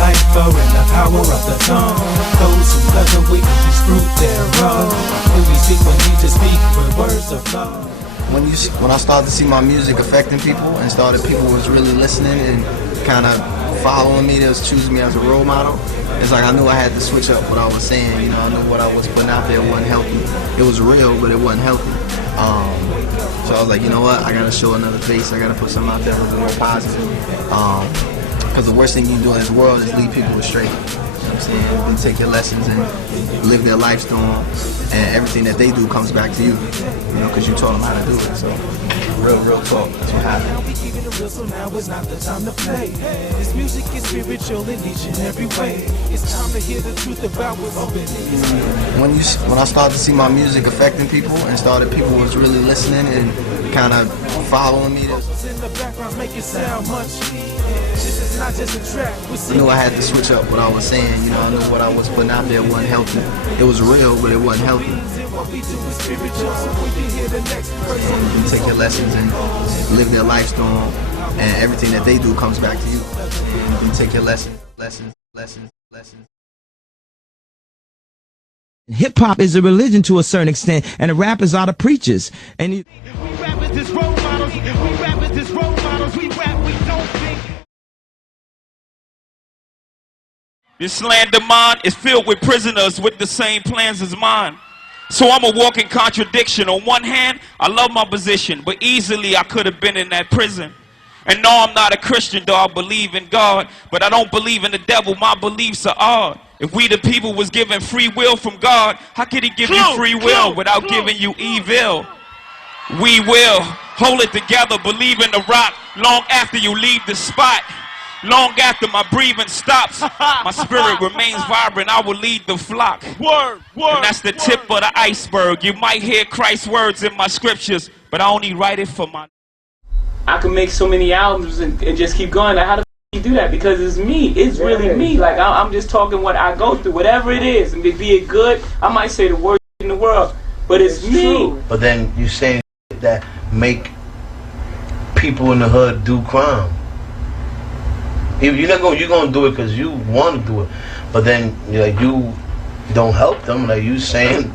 life for and the power of the tongue. Those who love the wicked just fruit thereof. When we seek, we need to speak with words of love. When I started to see my music affecting people and people was really listening and kind of following me, they was choosing me as a role model, it's like I knew I had to switch up what I was saying. You know, I knew what I was putting out there wasn't healthy. It was real, but it wasn't healthy. So I was like, you know what, I gotta show another face. I gotta put something out there a little more positive. Because the worst thing you can do in this world is lead people astray. You know what I'm saying? You take your lessons and live their lifestyle, and everything that they do comes back to you. You know, because you taught them how to do it. So, real talk. That's what happened. So now is not the time to play. This music is spiritual in each and every way. It's time to hear the truth about what's open in his head. When I started to see my music affecting people and people was really listening and kind of following me, in the background make it sound much. This is not just a track. I knew I had to switch up what I was saying. You know, I knew what I was putting out there wasn't healthy. It was real, but it wasn't healthy. You take your lessons and live their lifestyle, and everything that they do comes back to you. You take your lessons. Hip-hop is a religion to a certain extent, and the rappers are the preachers. And we rappers is role models. We rappers is role models. We rap, we don't think. This land of mine is filled with prisoners with the same plans as mine. So I'm a walking contradiction. On one hand, I love my position, but easily I could have been in that prison. And no, I'm not a Christian, though I believe in God, but I don't believe in the devil. My beliefs are odd. If we the people was given free will from God, how could he give you free will without giving you evil? We will hold it together, believe in the rock long after you leave the spot. Long after my breathing stops, my spirit remains vibrant. I will lead the flock. Word. And that's the tip of the iceberg. You might hear Christ's words in my scriptures, but I only write it for my... I can make so many albums and just keep going. Like, how the f you do that? Because it's me. It's really me. Like, I'm just talking what I go through, whatever it is. And be it good, I might say the worst in the world, but it's me. But then you saying that make people in the hood do crime. You're gonna do it because you want to do it, but then you don't help them. Like you saying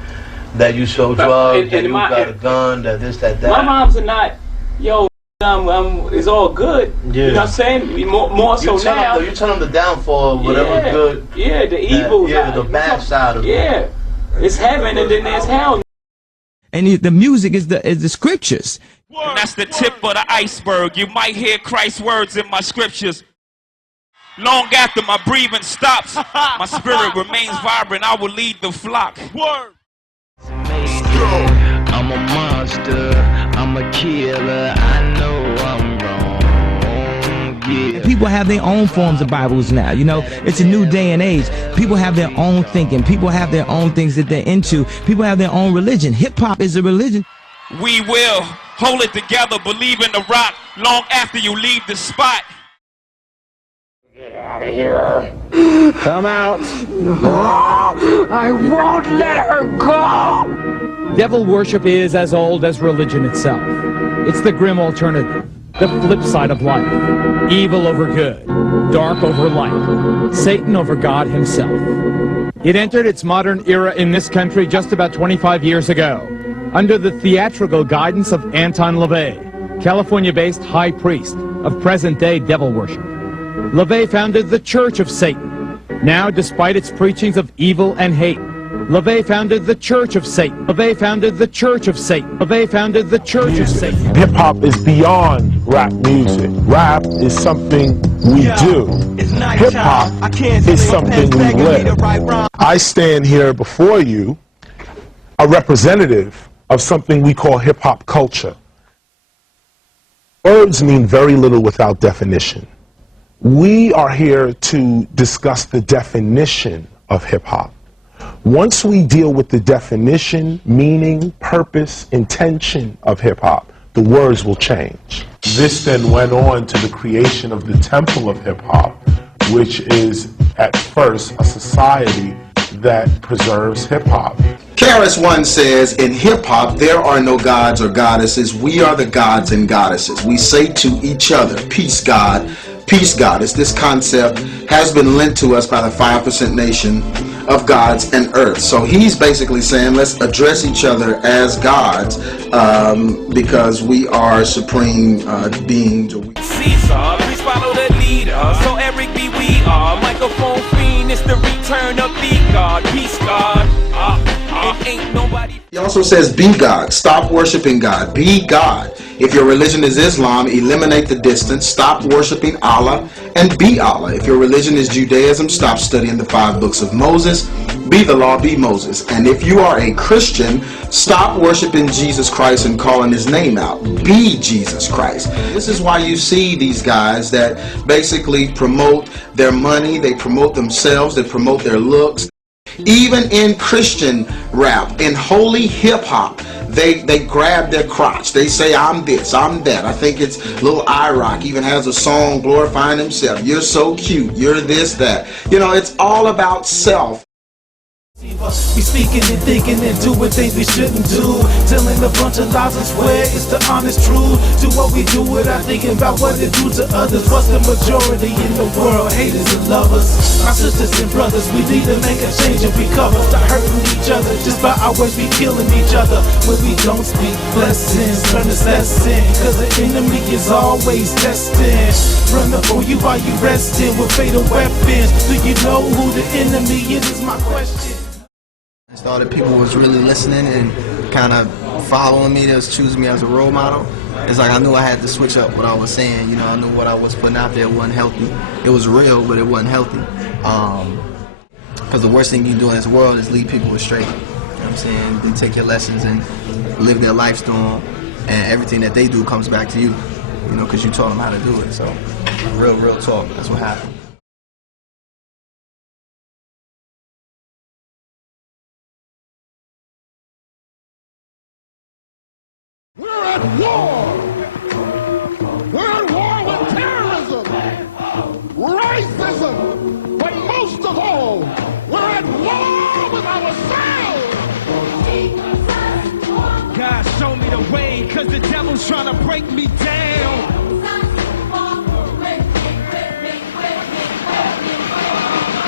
that you show drugs, that you got a gun, that this, that. My moms are not, it's all good. Yeah. You know what I'm saying? More so now. You tell them the downfall, whatever good. Yeah, the evil. The bad side of it. Yeah, it's heaven and then there's hell. And the music is the scriptures. And that's the tip of the iceberg. You might hear Christ's words in my scriptures. Long after my breathing stops, my spirit remains vibrant. I will lead the flock. Word. I'm a monster. I'm a killer. I know I'm wrong. Yeah. People have their own forms of Bibles now. You know, it's a new day and age. People have their own thinking. People have their own things that they're into. People have their own religion. Hip-hop is a religion. We will hold it together, believe in the rock long after you leave the spot. Get out of here. Come out. I won't let her go. Devil worship is as old as religion itself. It's the grim alternative, the flip side of life. Evil over good, dark over light, Satan over God himself. It entered its modern era in this country just about 25 years ago, under the theatrical guidance of Anton LaVey, California-based high priest of present-day devil worship. LaVey founded the Church of Satan. Now, despite its preachings of evil and hate, LaVey founded the Church of Satan. LaVey founded the Church of Satan. LaVey founded the Church of Satan. Hip-hop is beyond rap music. Rap is something we do. Hip-hop is something we live. I stand here before you, a representative of something we call hip-hop culture. Words mean very little without definition. We are here to discuss the definition of hip-hop. Once we deal with the definition, meaning, purpose, intention of hip-hop, the words will change. This then went on to the creation of the Temple of Hip-Hop, which is at first a society that preserves hip-hop. KRS-One says, in hip-hop, there are no gods or goddesses. We are the gods and goddesses. We say to each other, peace, God. peace goddess. This concept has been lent to us by the 5% nation of gods and earth. So he's basically saying, let's address each other as gods because we are supreme beings. Caesar, please follow the leader. So Eric B, we are microphone fiend. It's the return of the God, peace God. It ain't nobody. He also says, be God. Stop worshiping God. Be God. If your religion is Islam, eliminate the distance. Stop worshiping Allah and be Allah. If your religion is Judaism, stop studying the 5 books of Moses. Be the law, be Moses. And if you are a Christian, stop worshiping Jesus Christ and calling his name out. Be Jesus Christ. This is why you see these guys that basically promote their money, they promote themselves, they promote their looks. Even in Christian rap, in holy hip-hop, they grab their crotch. They say, I'm this, I'm that. I think it's Lil IROC even has a song glorifying himself. You're so cute, you're this, that. You know, it's all about self. We speaking and thinking and doing things we shouldn't do, telling a bunch of lies and swear it's the honest truth. Do what we do without thinking about what it do to others. What's the majority in the world? Haters and lovers. My sisters and brothers, we need to make a change and recover. Start hurting each other just by our words, we killing each other. When we don't speak blessings, turn this lesson, cause the enemy is always testing. Run up on you while you resting with fatal weapons. Do you know who the enemy is my question. I started, people was really listening and kind of following me. They was choosing me as a role model. It's like I knew I had to switch up what I was saying. You know, I knew what I was putting out there wasn't healthy. It was real, but it wasn't healthy. Because the worst thing you can do in this world is lead people astray. You know what I'm saying? They take your lessons and live their life through them, and everything that they do comes back to you. You know, because you taught them how to do it. So, real talk. That's what happened. We're at war. We're at war with terrorism, racism, but most of all, we're at war with ourselves. God, show me the way, cause the devil's trying to break me down.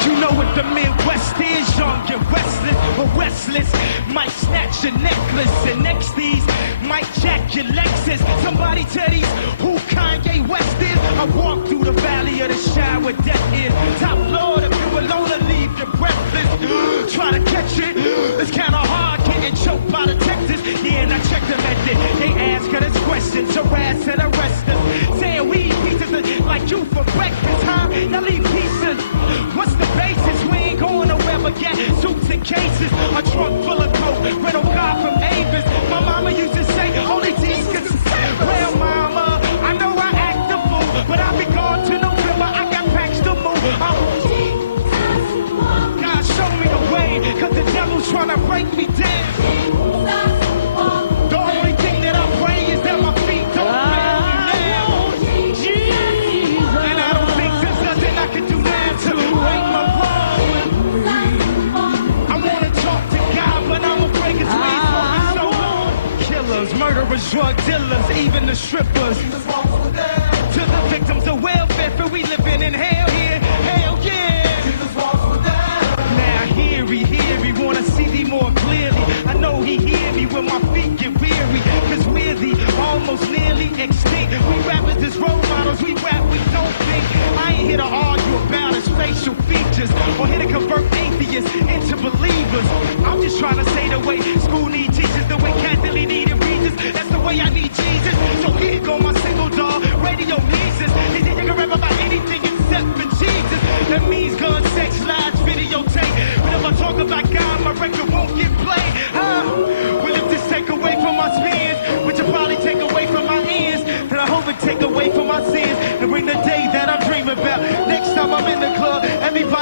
You know what the Midwest is, young and restless, but restless. Might snatch your necklace, and next these might jack your Lexus. Somebody tell these who Kanye West is. I walk through the valley of the shadow where death is. Top Lord, if you alone, I leave you breathless. Try to catch it, it's kinda hard getting choked by the Texas. Yeah, and I checked them at it. They ask us questions, harass and arrest us. Saying we eat pieces like you for breakfast, huh? Y'all leave pieces. What's the basis? We ain't going nowhere but get suits and cases. A trunk full of coke, rental car from Avis. My mama used to say, only these can save. Well, mama, I know I act the fool, but I'll be gone to November. I got packs to move. God, show me the way, cause the devil's trying to break me down. The only thing that I pray is that my feet don't fail me now. And I don't think there's nothing I can do now to break my wrong. I wanna talk to God, but I'm afraid it's way for so long. Killers, murderers, drug dealers, even the strippers. To the victims of welfare, for we living in hell here. Hell yeah. Now hear he wanna see thee more clearly. I know he hear me when my feet get weary. Cause we're the almost nearly extinct. We rappers as role models, we rap, we don't think. I ain't here to argue about his facial features or here to convert atheists into believers. I'm just trying to say the way school need teachers, the way Catholic needed readers. That's the way I need Jesus. So here go my single dog, radio nieces. They think you can rap about anything except for Jesus. That means gun, sex, lies, videotape. But if I talk about God, my record won't get played. Well, if this take away from my spins, which will probably take away from my ends, then I hope it take away from my sins and bring the day that I'm dreaming about. Next time I'm in the club, everybody